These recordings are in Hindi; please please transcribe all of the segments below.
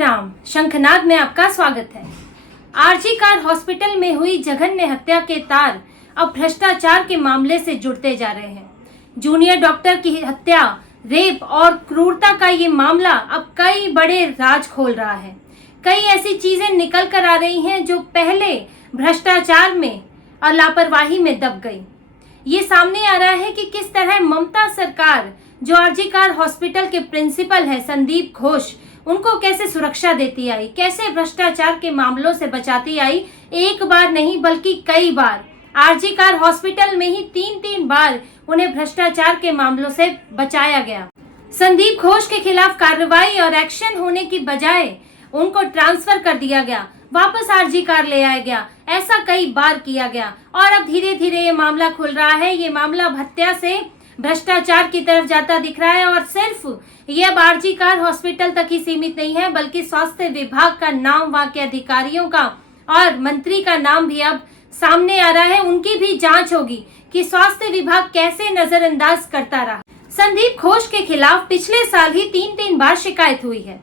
राम, शंखनाद में आपका स्वागत है। आरजी कार हॉस्पिटल में हुई जघन्य हत्या के तार अब भ्रष्टाचार के मामले से जुड़ते जा रहे हैं। जूनियर डॉक्टर की हत्या, रेप और क्रूरता का ये मामला अब कई बड़े राज खोल रहा है। कई ऐसी चीजें निकल कर आ रही हैं जो पहले भ्रष्टाचार में और लापरवाही में दब गई। ये सामने आ रहा है कि किस तरह ममता सरकार, जो आरजी कार हॉस्पिटल के प्रिंसिपल है संदीप घोष, उनको कैसे सुरक्षा देती आई, कैसे भ्रष्टाचार के मामलों से बचाती आई। एक बार नहीं बल्कि कई बार आरजी कार हॉस्पिटल में ही 3 बार उन्हें भ्रष्टाचार के मामलों से बचाया गया। संदीप घोष के खिलाफ कार्रवाई और एक्शन होने की बजाय उनको ट्रांसफर कर दिया गया, वापस आरजी कार ले आया गया। ऐसा कई बार किया गया और अब धीरे धीरे ये मामला खुल रहा है। ये मामला हत्या से भ्रष्टाचार की तरफ जाता दिख रहा है और सिर्फ ये अब आरजी कार हॉस्पिटल तक ही सीमित नहीं है, बल्कि स्वास्थ्य विभाग का नाम, वहां के अधिकारियों का और मंत्री का नाम भी अब सामने आ रहा है। उनकी भी जांच होगी कि स्वास्थ्य विभाग कैसे नजरअंदाज करता रहा। संदीप घोष के खिलाफ पिछले साल ही 3 बार शिकायत हुई है।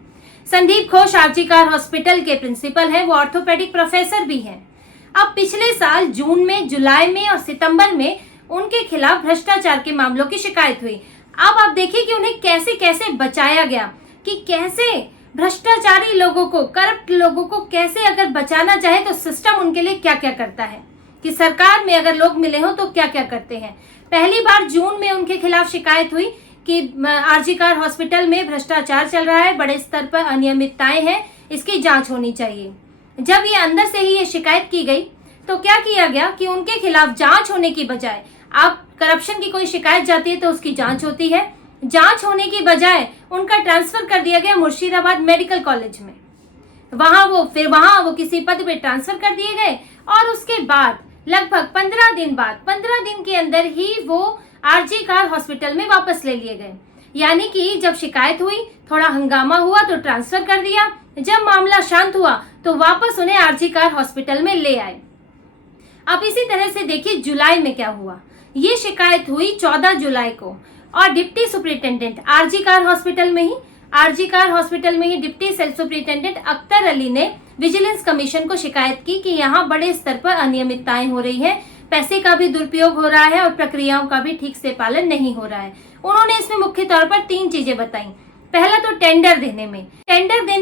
संदीप घोष आरजी कार हॉस्पिटल के प्रिंसिपल हैं, वो ऑर्थोपेडिक प्रोफेसर भी हैं। अब पिछले साल जून में, जुलाई में और सितंबर में उनके खिलाफ भ्रष्टाचार के मामलों की शिकायत हुई। अब आप देखिए कि उन्हें कैसे कैसे बचाया गया, कि कैसे भ्रष्टाचारी लोगों को, करप्ट लोगों को कैसे अगर बचाना चाहे तो सिस्टम उनके लिए क्या क्या करता है, कि सरकार में अगर लोग मिले हो तो क्या क्या करते हैं। पहली बार जून में उनके खिलाफ शिकायत हुई कि आरजी कार हॉस्पिटल में भ्रष्टाचार चल रहा है, बड़े स्तर पर अनियमितताएं हैं, इसकी जांच होनी चाहिए। जब ये अंदर से ही ये शिकायत की गई तो क्या किया गया कि उनके खिलाफ जांच होने की बजाय, आप करप्शन की कोई शिकायत जाती है तो उसकी जांच होती है, जांच होने की बजाय उनका ट्रांसफर कर दिया गया मुर्शिदाबाद मेडिकल कॉलेज में। वहां वो किसी पद पे ट्रांसफर कर दिए गए और उसके बाद लगभग 15 दिन बाद, 15 दिन के अंदर ही वो आरजी कार हॉस्पिटल में वापस ले लिए गए। यानी कि जब शिकायत हुई, थोड़ा हंगामा हुआ तो ट्रांसफर कर दिया, जब मामला शांत हुआ तो वापस उन्हें आरजी कार हॉस्पिटल में ले आए। अब इसी तरह से देखिए जुलाई में क्या हुआ। ये शिकायत हुई 14 जुलाई को और deputy superintendent RG Kar hospital में ही डिप्टी सुपरिटेंडेंट अख्तर अली ने विजिलेंस कमीशन को शिकायत की कि यहाँ बड़े स्तर पर अनियमितताएं हो रही है, पैसे का भी दुरुपयोग हो रहा है और प्रक्रियाओं का भी ठीक से पालन नहीं हो रहा है। उन्होंने इसमें मुख्य तौर पर 3 चीजें बताई। पहला तो टेंडर देने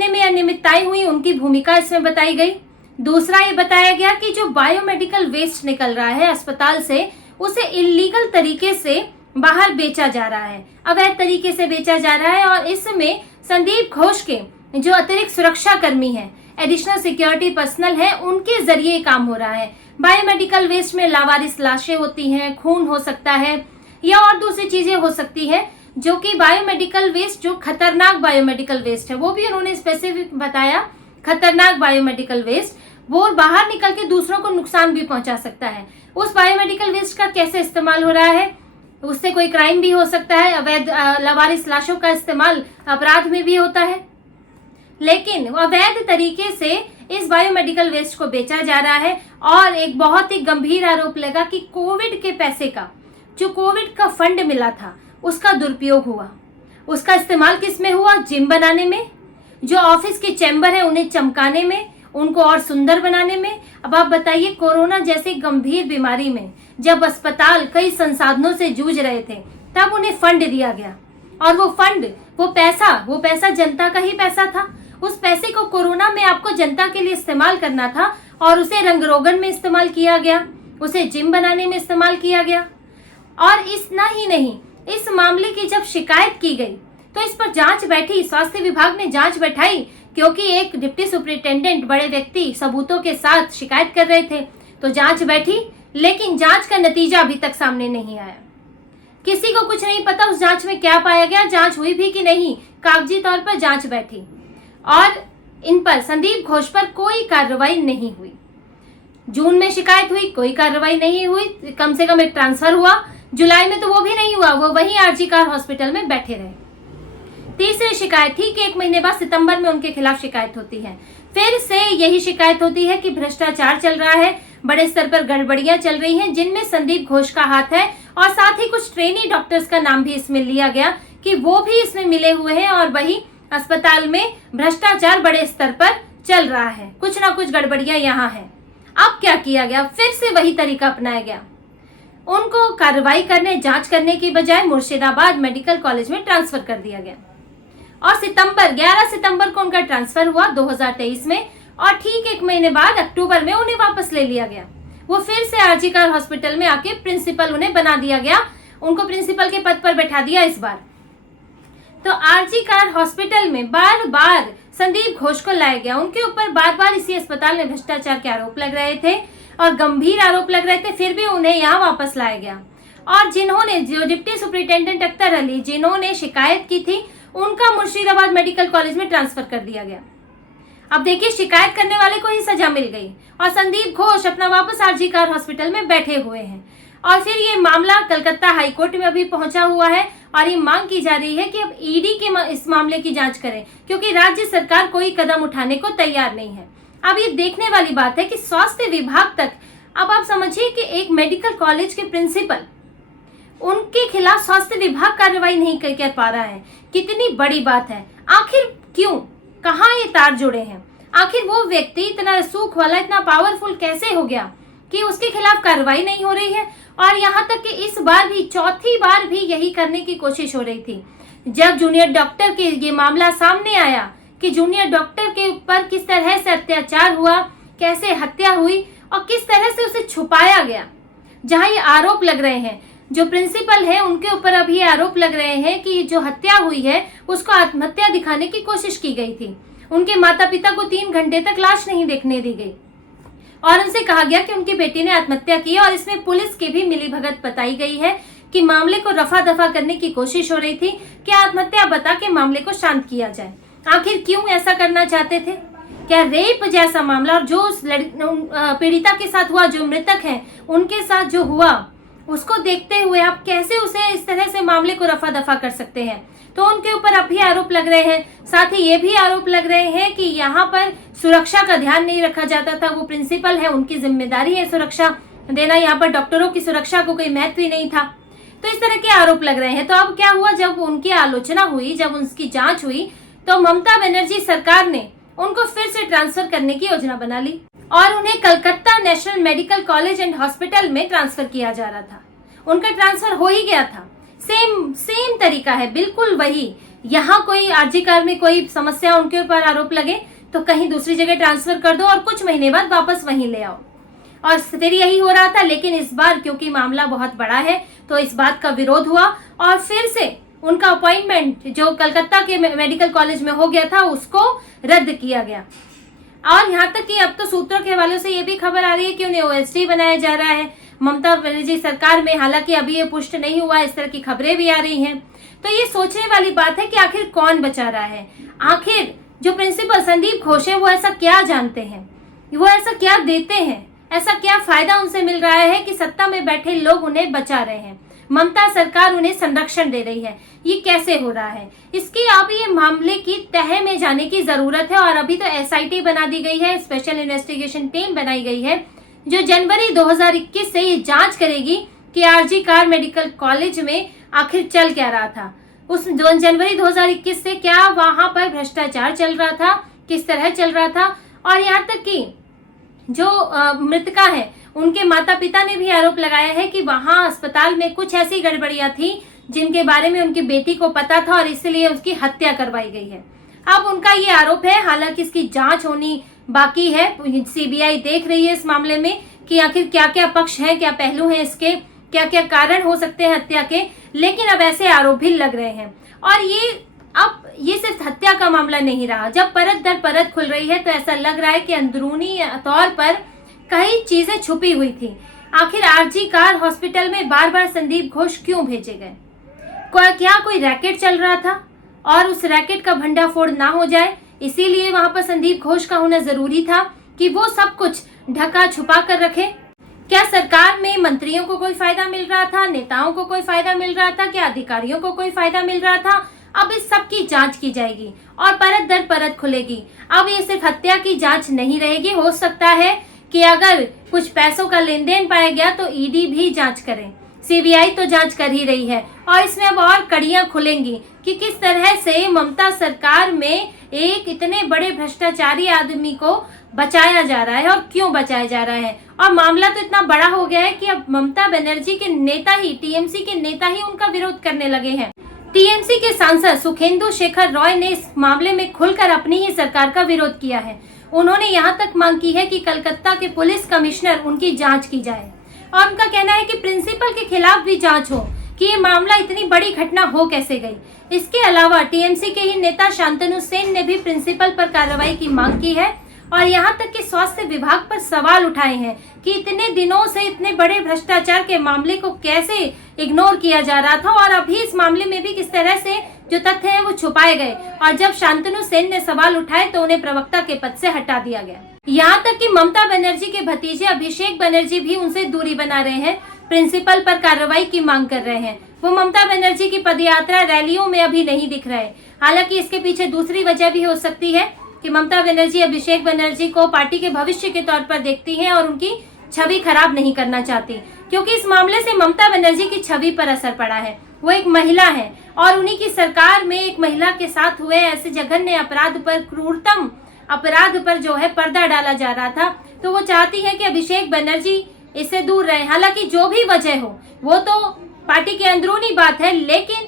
में अनियमितताएं हुई, उनकी भूमिका इसमें बताई गई। दूसरा ये बताया गया कि जो बायोमेडिकल वेस्ट निकल रहा है अस्पताल से, उसे इलीगल तरीके से बाहर बेचा जा रहा है, अवैध तरीके से बेचा जा रहा है और इसमें संदीप घोष के जो अतिरिक्त सुरक्षा कर्मी हैं, एडिशनल सिक्योरिटी पर्सनल है, उनके जरिए काम हो रहा है। बायोमेडिकल वेस्ट में लावारिस लाशें होती हैं, खून हो सकता है या और दूसरी चीजें हो सकती है, जो कि बायोमेडिकल वेस्ट, जो खतरनाक बायोमेडिकल वेस्ट है, वो भी उन्होंने स्पेसिफिक बताया। खतरनाक बायोमेडिकल वेस्ट वो बाहर निकल के दूसरों को नुकसान भी पहुंचा सकता है। उस बायोमेडिकल वेस्ट का कैसे इस्तेमाल हो रहा है, उससे कोई क्राइम भी हो सकता है। अवैध लावारिस लाशों का इस्तेमाल अपराध में भी होता है, लेकिन अवैध तरीके से इस बायोमेडिकल वेस्ट को बेचा जा रहा है। और एक बहुत ही गंभीर आरोप लगा कि कोविड के पैसे का, जो कोविड का फंड मिला था, उसका दुरुपयोग हुआ। उसका इस्तेमाल किस में हुआ? जिम बनाने में, जो ऑफिस के चैम्बर है उन्हें चमकाने में, उनको और सुंदर बनाने में। अब आप बताइए, कोरोना जैसी गंभीर बीमारी में जब अस्पताल कई संसाधनों से जूझ रहे थे, तब उन्हें फंड दिया गया और वो पैसा जनता का ही पैसा था। उस पैसे को कोरोना में आपको जनता के लिए इस्तेमाल करना था और उसे रंगरोगन में इस्तेमाल किया गया, उसे जिम बनाने में इस्तेमाल किया गया। और इतना ही नहीं, इस मामले की जब शिकायत की गई तो इस पर जांच बैठी, स्वास्थ्य विभाग ने जांच बैठाई, क्योंकि एक डिप्टी सुपरिटेंडेंट, बड़े व्यक्ति सबूतों के साथ शिकायत कर रहे थे, तो जांच बैठी। लेकिन जांच का नतीजा अभी तक सामने नहीं आया। किसी को कुछ नहीं पता उस जांच में क्या पाया गया, जांच हुई भी कि नहीं। कागजी तौर पर जांच बैठी और इन पर, संदीप घोष पर कोई कार्रवाई नहीं हुई। जून में शिकायत हुई, कोई कार्रवाई नहीं हुई, कम से कम एक ट्रांसफर हुआ। जुलाई में तो वो भी नहीं हुआ, वो वहीं आरजी कार हॉस्पिटल में बैठे रहे। तीसरी शिकायत थी कि 1 महीने बाद सितंबर में उनके खिलाफ शिकायत होती है। फिर से यही शिकायत होती है कि भ्रष्टाचार चल रहा है, बड़े स्तर पर गड़बड़ियां चल रही हैं, जिनमें संदीप घोष का हाथ है और साथ ही कुछ ट्रेनी डॉक्टर्स का नाम भी इसमें लिया गया कि वो भी इसमें मिले हुए हैं और वही अस्पताल में भ्रष्टाचार बड़े स्तर पर चल रहा है, कुछ ना कुछ गड़बड़ियां यहाँ है। अब क्या किया गया, फिर से वही तरीका अपनाया गया। उनको कार्रवाई करने, जांच करने की बजाय मुर्शिदाबाद मेडिकल कॉलेज में ट्रांसफर कर दिया गया और 11 सितंबर को उनका ट्रांसफर हुआ 2023 में, और ठीक 1 महीने बाद अक्टूबर में उन्हें वापस ले लिया गया। वो फिर से आरजी कार हॉस्पिटल में आके प्रिंसिपल उन्हें बना दिया गया, उनको प्रिंसिपल के पद पर बैठा दिया इस बार। तो आरजी कार हॉस्पिटल में बार बार संदीप घोष को लाया गया। उनके ऊपर बार बार इसी अस्पताल में भ्रष्टाचार के आरोप लग रहे थे और गंभीर आरोप लग रहे थे, फिर भी उन्हें यहाँ वापस लाया गया। और जिन्होंने, जो डिप्टी सुपरिटेंडेंट अख्तर अली, जिन्होंने शिकायत की थी, उनका मुर्शिदाबाद मेडिकल कॉलेज में ट्रांसफर कर दिया गया। अब देखिए, शिकायत करने वाले को ही सजा मिल गई और संदीप घोष अपना वापस आरजी कार हॉस्पिटल में बैठे हुए हैं। और फिर ये मामला कलकत्ता हाईकोर्ट में अभी पहुंचा हुआ है और ये मांग की जा रही है कि अब ईडी के इस मामले की जांच करें, क्योंकि राज्य सरकार कोई कदम उठाने को तैयार नहीं है। अब ये देखने वाली बात है कि स्वास्थ्य विभाग तक, अब आप समझिए कि एक मेडिकल कॉलेज के प्रिंसिपल, उनके खिलाफ स्वास्थ्य विभाग कार्रवाई नहीं कर पा रहा है। कितनी बड़ी बात है। आखिर क्यों, कहाँ ये तार जुड़े हैं? आखिर वो व्यक्ति इतना रसूख वाला, इतना पावरफुल कैसे हो गया कि उसके खिलाफ कार्रवाई नहीं हो रही है? और यहाँ तक कि इस बार भी, चौथी बार भी यही करने की कोशिश हो रही थी। जब जूनियर डॉक्टर के ये मामला सामने आया कि जूनियर डॉक्टर के ऊपर किस तरह से अत्याचार हुआ, कैसे हत्या हुई और किस तरह से उसे छुपाया गया, जहाँ ये आरोप लग रहे हैं, जो प्रिंसिपल है उनके ऊपर अभी आरोप लग रहे हैं कि जो हत्या हुई है उसको आत्महत्या दिखाने की कोशिश की गई थी। उनके माता पिता को 3 घंटे तक लाश नहीं देखने दी गई और उनसे कहा गया कि उनकी बेटी ने आत्महत्या की। और इसमें पुलिस की भी मिलीभगत बताई गई है कि मामले को रफा दफा करने की कोशिश हो रही थी कि आत्महत्या बता के मामले को शांत किया जाए। आखिर क्यों ऐसा करना चाहते थे? क्या रेप जैसा मामला, और जो उस पीड़िता के साथ हुआ, जो मृतक है उनके साथ जो हुआ, उसको देखते हुए आप कैसे उसे इस तरह से मामले को रफा दफा कर सकते हैं? तो उनके ऊपर अब भी आरोप लग रहे हैं। साथ ही ये भी आरोप लग रहे हैं कि यहाँ पर सुरक्षा का ध्यान नहीं रखा जाता था। वो प्रिंसिपल है, उनकी जिम्मेदारी है सुरक्षा देना, यहाँ पर डॉक्टरों की सुरक्षा को कोई महत्व ही नहीं था। तो इस तरह के आरोप लग रहे हैं। तो अब क्या हुआ, जब उनकी आलोचना हुई, जब उनकी जांच हुई, तो ममता बनर्जी सरकार ने उनको फिर से ट्रांसफर करने की योजना बना ली और उन्हें Calcutta national medical college and hospital में ट्रांसफर किया जा रहा था। उनका ट्रांसफर हो ही गया था। सेम तरीका है, बिल्कुल वही। यहाँ कोई आरजी कार में कोई समस्या, उनके ऊपर आरोप लगे तो कहीं दूसरी जगह ट्रांसफर कर दो और कुछ महीने बाद वापस वहीं ले आओ। और फिर यही हो रहा था। लेकिन इस बार क्योंकि मामला बहुत बड़ा है तो इस बात का विरोध हुआ और फिर से उनका अपॉइंटमेंट जो कलकत्ता के मेडिकल कॉलेज में हो गया था उसको रद्द किया गया। और यहाँ तक कि अब तो सूत्रों के हवाले से ये भी खबर आ रही है कि उन्हें ओएसडी बनाया जा रहा है ममता बनर्जी सरकार में। हालांकि अभी ये पुष्ट नहीं हुआ, इस तरह की खबरें भी आ रही हैं। तो ये सोचने वाली बात है कि आखिर कौन बचा रहा है? आखिर जो प्रिंसिपल संदीप घोष है वो ऐसा क्या जानते हैं, वो ऐसा क्या देते हैं, ऐसा क्या फायदा उनसे मिल रहा है कि सत्ता में बैठे लोग उन्हें बचा रहे हैं, ममता सरकार उन्हें संरक्षण दे रही है? ये कैसे हो रहा है? इसकी अब ये मामले की तह में जाने की जरूरत है। और अभी तो एसआईटी बना दी गई है, स्पेशल इन्वेस्टिगेशन टीम बनाई गई है जो जनवरी 2021 से ये जांच करेगी कि आरजी कार मेडिकल कॉलेज में आखिर चल क्या रहा था। उस जनवरी 2021 से क्या वहां पर भ्रष्टाचार चल रहा था, किस तरह चल रहा था। और यहाँ तक कि जो मृतका है उनके माता पिता ने भी आरोप लगाया है कि वहां अस्पताल में कुछ ऐसी गड़बड़ियां थी जिनके बारे में उनकी बेटी को पता था और इसलिए उसकी हत्या करवाई गई है। अब उनका ये आरोप है, हालांकि इसकी जांच होनी बाकी है। सीबीआई देख रही है इस मामले में कि आखिर क्या क्या पक्ष हैं, क्या पहलू हैं इसके, क्या क्या कारण हो सकते हैं हत्या के। लेकिन अब ऐसे आरोप भी लग रहे हैं और ये सिर्फ हत्या का मामला नहीं रहा। जब परत दर परत खुल रही है तो ऐसा लग रहा है कि अंदरूनी तौर पर कई चीजें छुपी हुई थी। आखिर आरजी कार हॉस्पिटल में बार बार संदीप घोष क्यों भेजे गए? क्या कोई रैकेट चल रहा था और उस रैकेट का भंडाफोड़ ना हो जाए, इसीलिए वहां पर संदीप घोष का होना जरूरी था कि वो सब कुछ ढका छुपा कर रखे? क्या सरकार में मंत्रियों को कोई फायदा मिल रहा था, नेताओं को कोई फायदा मिल रहा था, क्या अधिकारियों को कोई फायदा मिल रहा था? अब इस सब की जांच की जाएगी और परत दर परत खुलेगी। अब ये सिर्फ हत्या की जांच नहीं रहेगी। हो सकता है कि अगर कुछ पैसों का लेन देन पाया गया तो ईडी भी जांच करे, सीबीआई तो जांच कर ही रही है और इसमें अब और कड़ियां खुलेंगी कि किस तरह से ममता सरकार में एक इतने बड़े भ्रष्टाचारी आदमी को बचाया जा रहा है और क्यों बचाया जा रहा है। और मामला तो इतना बड़ा हो गया है कि अब ममता बनर्जी के नेता ही, टीएमसी के नेता ही उनका विरोध करने लगे हैं। टीएमसी के सांसद सुखेंदु शेखर रॉय ने इस मामले में खुलकर अपनी ही सरकार का विरोध किया है। उन्होंने यहां तक मांग की है कि कलकत्ता के पुलिस कमिश्नर उनकी जांच की जाए और उनका कहना है कि प्रिंसिपल के खिलाफ भी जांच हो कि ये मामला इतनी बड़ी घटना हो कैसे गई। इसके अलावा टीएमसी के ही नेता शांतनु सेन ने भी प्रिंसिपल पर कार्रवाई की मांग की है और यहां तक कि स्वास्थ्य विभाग पर सवाल उठाए हैं कि इतने दिनों से इतने बड़े भ्रष्टाचार के मामले को कैसे इग्नोर किया जा रहा था और अभी इस मामले में भी किस तरह से जो तथ्य हैं वो छुपाए गए। और जब शांतनु सेन ने सवाल उठाए तो उन्हें प्रवक्ता के पद से हटा दिया गया। यहाँ तक कि ममता बनर्जी के भतीजे अभिषेक बनर्जी भी उनसे दूरी बना रहे हैं, प्रिंसिपल पर कार्रवाई की मांग कर रहे हैं। वो ममता बनर्जी की पदयात्रा रैलियों में अभी नहीं दिख रहे। हालांकि इसके पीछे दूसरी वजह भी हो सकती है कि ममता बनर्जी अभिषेक बनर्जी को पार्टी के भविष्य के तौर पर देखती हैं और उनकी छवि खराब नहीं करना चाहती, क्योंकि इस मामले से ममता बनर्जी की छवि पर असर पड़ा है। वो एक महिला है और उन्हीं की सरकार में एक महिला के साथ हुए ऐसे जघन्य अपराध पर, क्रूरतम अपराध पर जो है पर्दा डाला जा रहा था, तो वो चाहती है कि अभिषेक बनर्जी इससे दूर रहे। हालांकि जो भी वजह हो वो तो पार्टी की अंदरूनी बात है, लेकिन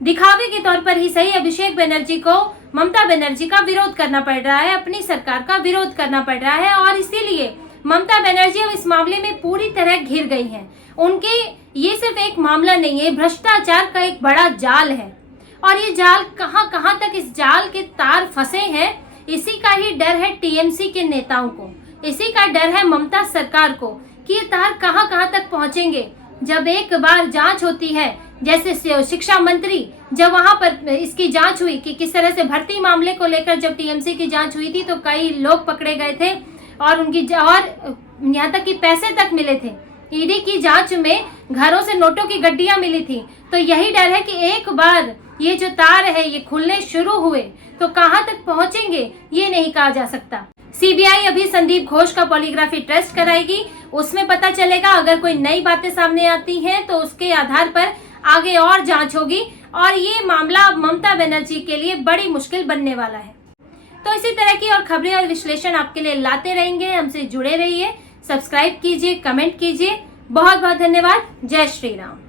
दिखावे के तौर पर ही सही अभिषेक बनर्जी को ममता बनर्जी का विरोध करना पड़ रहा है, अपनी सरकार का विरोध करना पड़ रहा है और इसीलिए ममता बनर्जी अब इस मामले में पूरी तरह घिर गई हैं। उनके ये सिर्फ एक मामला नहीं है, भ्रष्टाचार का एक बड़ा जाल है और ये जाल कहां तक इस जाल के तार फंसे हैं, इसी का ही डर है टीएमसी के नेताओं को, इसी का डर है ममता सरकार को कि ये तार कहां तक पहुंचेंगे। जब एक बार जांच होती है, जैसे शिक्षा मंत्री जब वहां पर इसकी जांच हुई कि किस तरह से भर्ती मामले को लेकर जब टीएमसी की जांच हुई थी तो कई लोग पकड़े गए थे और यहाँ तक कि पैसे तक मिले थे। ईडी की जांच में घरों से नोटों की गड्डियां मिली थी। तो यही डर है कि एक बार ये जो तार है ये खुलने शुरू हुए तो कहां तक पहुंचेंगे ये नहीं कहा जा सकता। सीबीआई अभी संदीप घोष का पॉलीग्राफी टेस्ट कराएगी, उसमें पता चलेगा। अगर कोई नई बातें सामने आती हैं तो उसके आधार पर आगे और जांच होगी और ये मामला ममता बनर्जी के लिए बड़ी मुश्किल बनने वाला है। तो इसी तरह की और खबरें और विश्लेषण आपके लिए लाते रहेंगे। हमसे जुड़े रहिए, सब्सक्राइब कीजिए, कमेंट कीजिए। बहुत बहुत धन्यवाद। जय श्री राम।